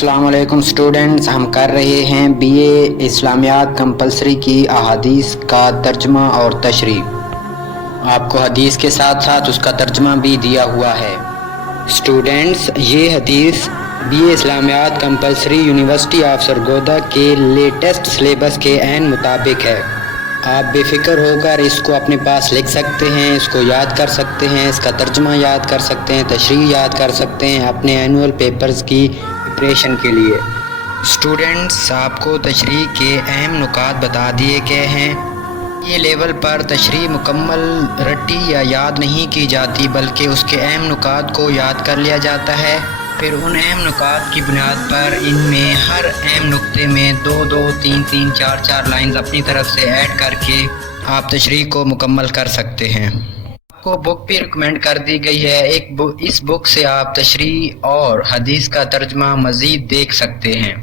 अस्सलाम वालेकुम स्टूडेंट्स, हम कर रहे हैं बीए इस्लामियात कंपलसरी की अहादीस का तर्जमा और तशरीह। आपको हदीस के साथ साथ उसका तर्जमा भी दिया हुआ है। स्टूडेंट्स, ये हदीस बीए इस्लामियात कंपलसरी यूनिवर्सिटी ऑफ सरगोदा के लेटेस्ट सिलेबस के ऐन मुताबिक है। आप बेफिक्र होकर इसको अपने पास लिख सकते हैं, इसको याद कर सकते हैं, इसका तर्जमा याद कर सकते हैं, तशरीह याद कर सकते हैं अपने एनुअल पेपर्स की प्रिपरेशन के लिए। स्टूडेंट्स, आपको तशरीह के अहम नुकात बता दिए गए हैं। ये लेवल पर तशरीह मुकम्मल रट्टी या याद नहीं की जाती, बल्कि उसके अहम नुकात को याद कर लिया जाता है। फिर उन अहम नुकात की बुनियाद पर इनमें हर अहम नुक्ते में 2-2, 3-3, 4-4 लाइंस अपनी तरफ से ऐड करके आप तशरीह को मुकम्मल कर सकते हैं। आपको बुक भी रिकमेंड कर दी गई है। इस बुक से आप तशरीह और हदीस का तर्जमा मज़ीद देख सकते हैं।